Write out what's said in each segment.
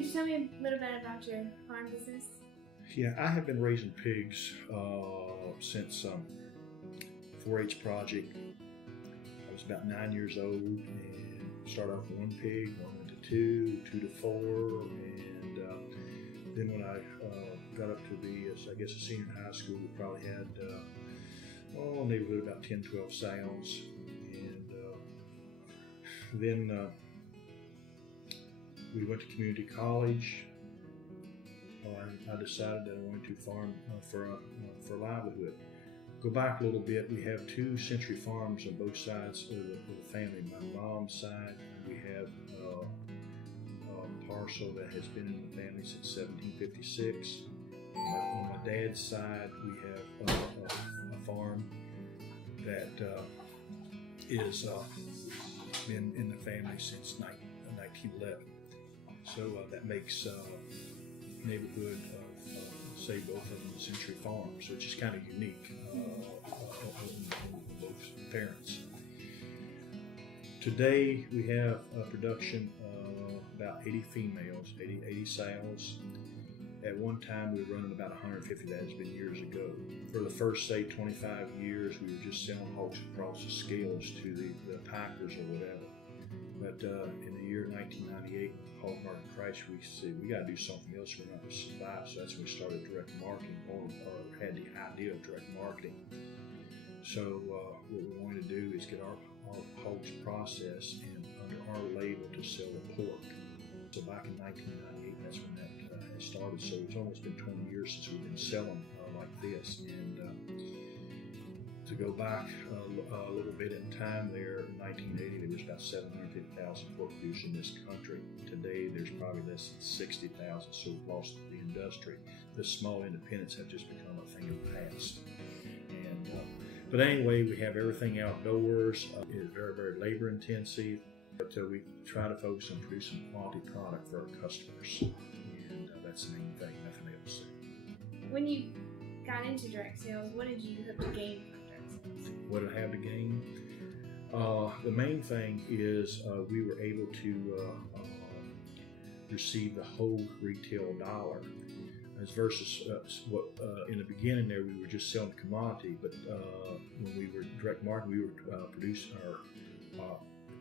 Could you tell me a little bit about your farm business? Yeah, I have been raising pigs since 4-H project. I was about 9 years old and started off with one pig, one went to two, two to four, and then when I got up to be, I guess, a senior in high school, we probably had neighborhood about 10, 12 sows, and then we went to community college. I decided that I wanted to farm for a livelihood. Go back a little bit, we have 2 Century Farms on both sides of the family. My mom's side, we have a parcel that has been in the family since 1756. On my dad's side, we have a farm that is been in the family since 1911. So that makes neighborhood of, say, both of them Century Farms, which is kind of unique on both parents. Today we have a production of about 80 females, 80 sows. At one time we were running about 150, that has been years ago. For the first, say, 25 years, we were just selling hogs across the scales to the packers or whatever. But in the year 1998, hog market crisis, we said we got to do something else. We're not going to survive. So that's when we started direct marketing, or had the idea of direct marketing. So what we wanted to do is get our hogs processed and under our label to sell the pork. So back in 1998, that's when that has started. So it's almost been 20 years since we've been selling like this. And to go back a little bit in time there, in 1980, there was about 750,000 pork producers in this country. Today, there's probably less than 60,000, so we've lost the industry. The small independents have just become a thing of the past. And, but anyway, we have everything outdoors. It's very, very labor intensive, but we try to focus on producing quality product for our customers. And that's the main thing, nothing else. When you got into direct sales, what did you hope to gain from direct sales? What did I have to gain? The main thing is we were able to receive the whole retail dollar, as versus what in the beginning there we were just selling commodity, but when we were direct marketing, we were producing or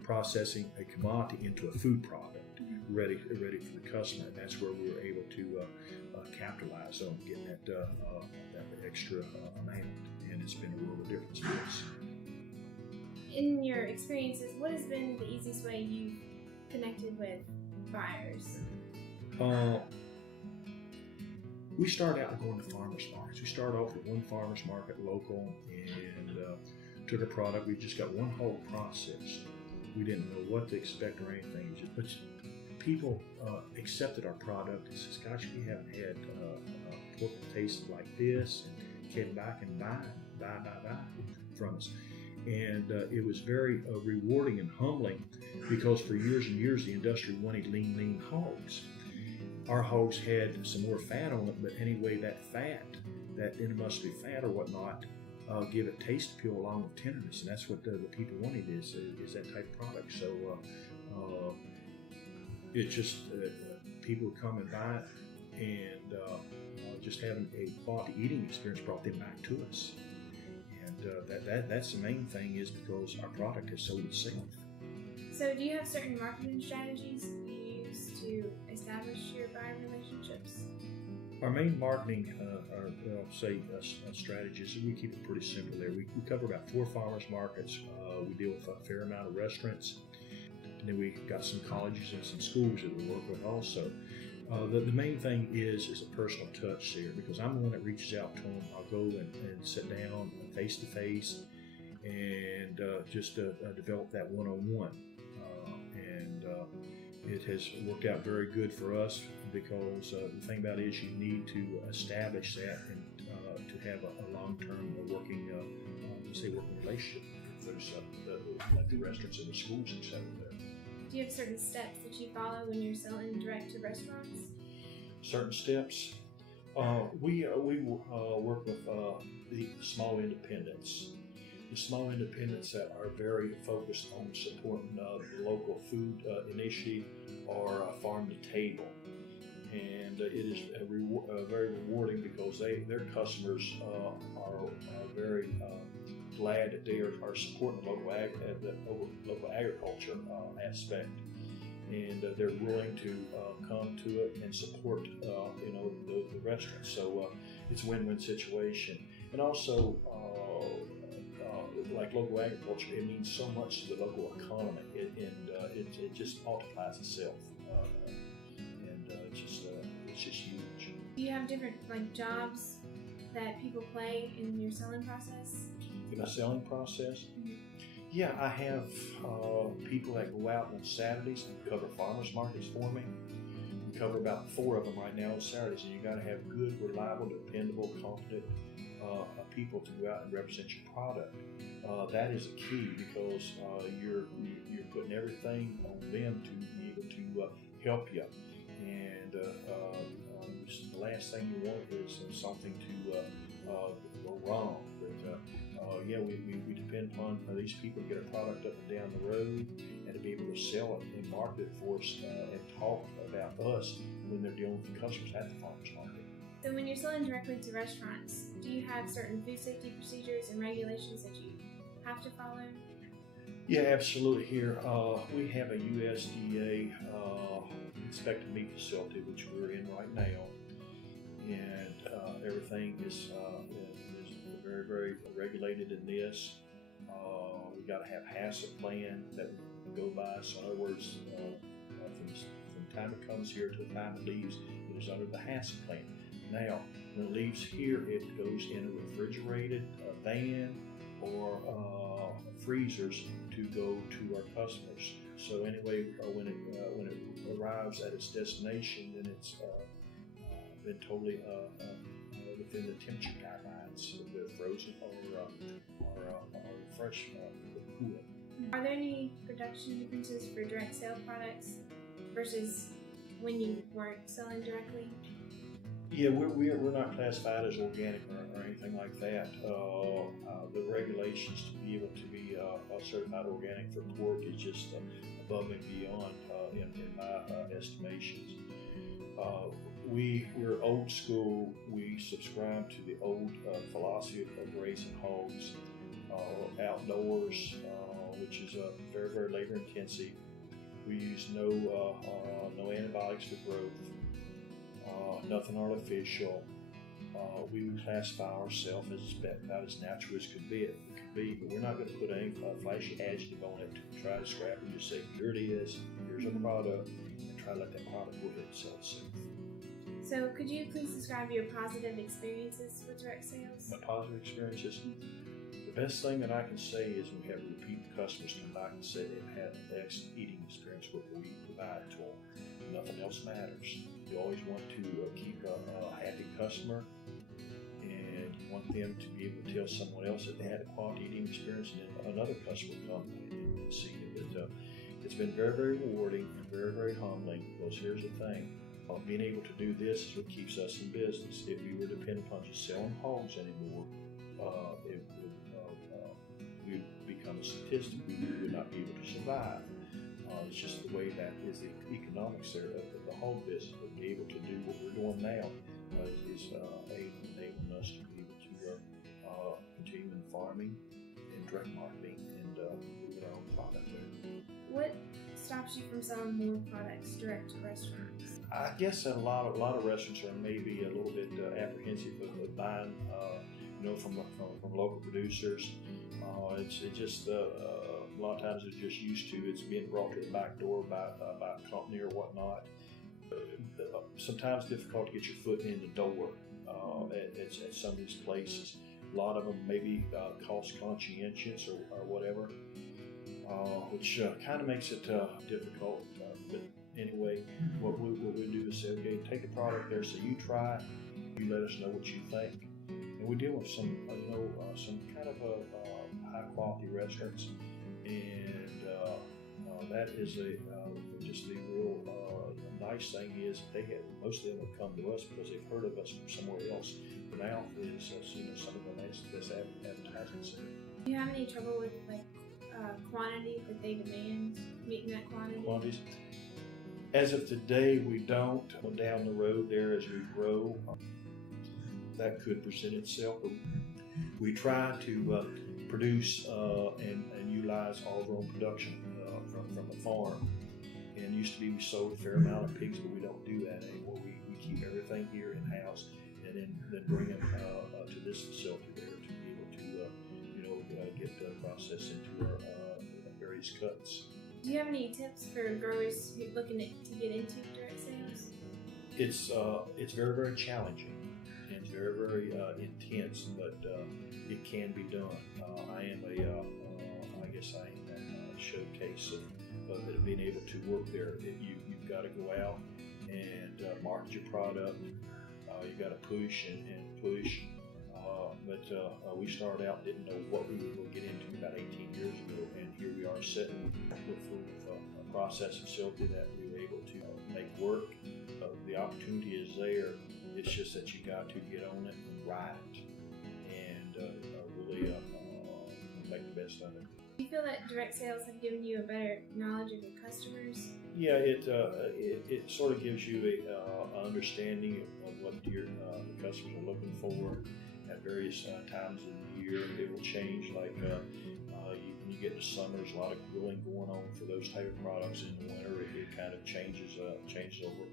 processing a commodity into a food product, ready for the customer, and that's where we were able to capitalize on getting that extra amount, and it's been a world of difference for us. In your experiences, what has been the easiest way you've connected with buyers? We started out going to farmers markets. We started off with one farmers market local and took a product. We just got one whole process. We didn't know what to expect or anything. But people accepted our product and says, "Gosh, we haven't had pork that tasted like this," and came back and buy from us. And it was very rewarding and humbling, because for years and years the industry wanted lean hogs. Our hogs had some more fat on it, but anyway, that fat, that it must be fat or whatnot, give it taste appeal along with tenderness, and that's what the people wanted is that type of product. So it just people would come and buy it, and just having a quality eating experience brought them back to us. And that's the main thing, is because our product has sold itself. So do you have certain marketing strategies you use to establish your buyer relationships? Our main marketing, strategies, we keep it pretty simple there. We cover about 4 farmers markets. We deal with a fair amount of restaurants. And then we got some colleges and some schools that we work with also. The main thing is a personal touch there, because I'm the one that reaches out to them. I'll go and sit down face to face and just develop that one-on-one. And it has worked out very good for us, because the thing about it is you need to establish that and to have a long-term working relationship with those like the restaurants and the schools and stuff there. Do you have certain steps that you follow when you're selling direct to restaurants? Certain steps. We work with the small independents. The small independents that are very focused on supporting the local food initiative or farm to table. and it is very rewarding because their customers are very glad that they are supporting the local agriculture aspect, and they're willing to come to it and support the restaurant. So it's a win-win situation, and also like local agriculture, it means so much to the local economy, it just multiplies itself, and it's just huge. Do you have different jobs that people play in your selling process? In my selling process? Mm-hmm. Yeah, I have people that go out on Saturdays and cover farmers markets for me. We cover about 4 of them right now on Saturdays, and you got to have good, reliable, dependable, competent people to go out and represent your product. That is a key because you're putting everything on them to be able to help you. And the last thing you want is something to go wrong. But yeah, we depend upon these people to get a product up and down the road and to be able to sell it and market it for us and talk about us when they're dealing with the customers at the farmers market. So when you're selling directly to restaurants, do you have certain food safety procedures and regulations that you have to follow? Yeah, absolutely. Here we have a USDA inspected meat facility, which we're in right now, and everything is very, very regulated in this. We got to have HACCP plan that we go by. So in other words, from the time it comes here to the time it leaves, it is under the HACCP plan. Now, when it leaves here, it goes in a refrigerated van or freezers to go to our customers. So anyway, when it arrives at its destination, then it's been totally within the temperature guidelines, whether frozen or fresh cool. Are there any production differences for direct sale products versus when you weren't selling directly? Yeah, we're not classified as organic or anything like that. The regulations to be able to be certified organic for pork is just above and beyond in my estimations. We're old school. We subscribe to the old philosophy of raising hogs outdoors, which is very, very labor intensive. We use no antibiotics for growth. Nothing artificial. We would classify ourselves as about as natural as could be, but we're not going to put any flashy adjective on it to try to scrap it. Just say, here it is, here's our product, and try to let that product go ahead and sell itself. So could you please describe your positive experiences with direct sales? My positive experiences? The best thing that I can say is we have repeat customers come back and say they've had an excellent eating experience with what we provide to them. Nothing else matters. You always want to keep a happy customer, and you want them to be able to tell someone else that they had a quality eating experience, and then another customer come and see it. But it's been very, very rewarding and very, very humbling, because here's the thing. Being able to do this is what keeps us in business. If we were dependent upon just selling hogs anymore, we would become a statistic. We would not be able to survive. It's just the way that is the economics there of the hog business. But be able to do what we're doing now is enabling us to be able to continue in farming and direct marketing and moving our own product there. What stops you from selling more products direct to restaurants? I guess that a lot of restaurants are maybe a little bit apprehensive of buying, from local producers. It's just a lot of times they're just used to it's being brought to the back door by a company or whatnot. Sometimes it's difficult to get your foot in the door at some of these places. A lot of them maybe cost conscientious or whatever, which kind of makes it difficult. But anyway, what we do is say, okay, take the product there, so you try it, you let us know what you think. And we deal with some kind of high quality restaurants, and that is just the real nice thing is most of them have come to us because they've heard of us from somewhere else. The mouth is some of the best advertisements. Do you have any trouble with quantity that they demand, meeting that quantity? Quantities? As of today, we don't. Down the road there, as we grow, that could present itself. We try to produce and utilize all of our own production from the farm. And used to be we sold a fair amount of pigs, but we don't do that anymore. We keep everything here in house, and then bring them to this facility there to be able to get processed into our various cuts. Do you have any tips for growers who looking to get into direct sales? It's very, very challenging. It's very, very intense, but it can be done. I am I guess I am a showcase of being able to work there. You've got to go out and market your product. You got to push and push. But we started out, didn't know what we were going to get into about 18 years ago, and here we are sitting with a process facility that we were able to make work. The opportunity is there. It's just that you got to get on it and ride it, and really make the best of it. Do you feel that direct sales have given you a better knowledge of your customers? Yeah, it sort of gives you a understanding of what your the customers are looking for at various times of the year. It will change, like when you get to summer, there's a lot of grilling going on for those type of products. In the winter, it kind of changes over.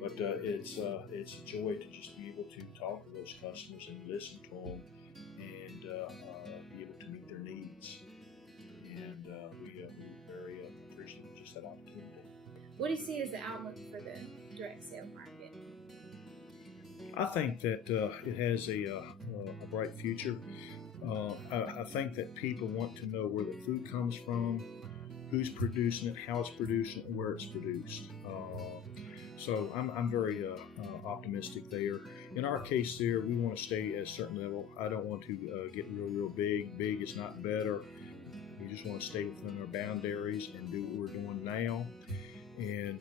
But it's a joy to just be able to talk to those customers and listen to them, and be able to meet their needs. And we're very appreciative of just that opportunity. What do you see as the outlook for the direct sale market? I think that it has a bright future. I think that people want to know where the food comes from, who's producing it, how it's produced, and where it's produced. So I'm very optimistic there. In our case there, we want to stay at a certain level. I don't want to get real big. Big is not better. We just want to stay within our boundaries and do what we're doing now, and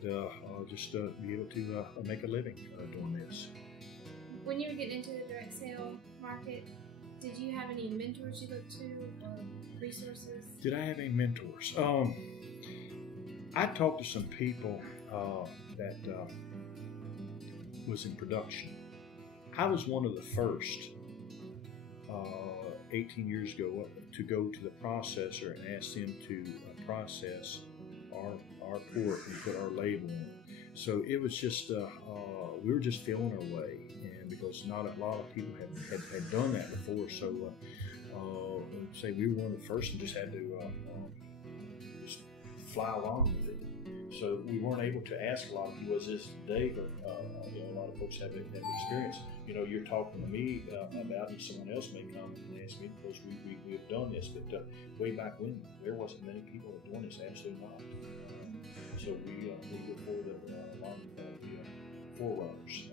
just be able to make a living doing this. When you were getting into the direct sale market, did you have any mentors you looked to or resources? Did I have any mentors? I talked to some people that was in production. I was one of the first 18 years ago to go to the processor and ask them to process our pork and put our label on. So it was just we were just feeling our way, and because not a lot of people had done that before, so say we were one of the first and just had to just fly along with it. So we weren't able to ask a lot of people, as this today, but a lot of folks have experience. You're talking to me about it, someone else may come and ask me, because we have done this, but way back when, there wasn't many people that were doing this, absolutely not. So we were for a lot of the forerunners.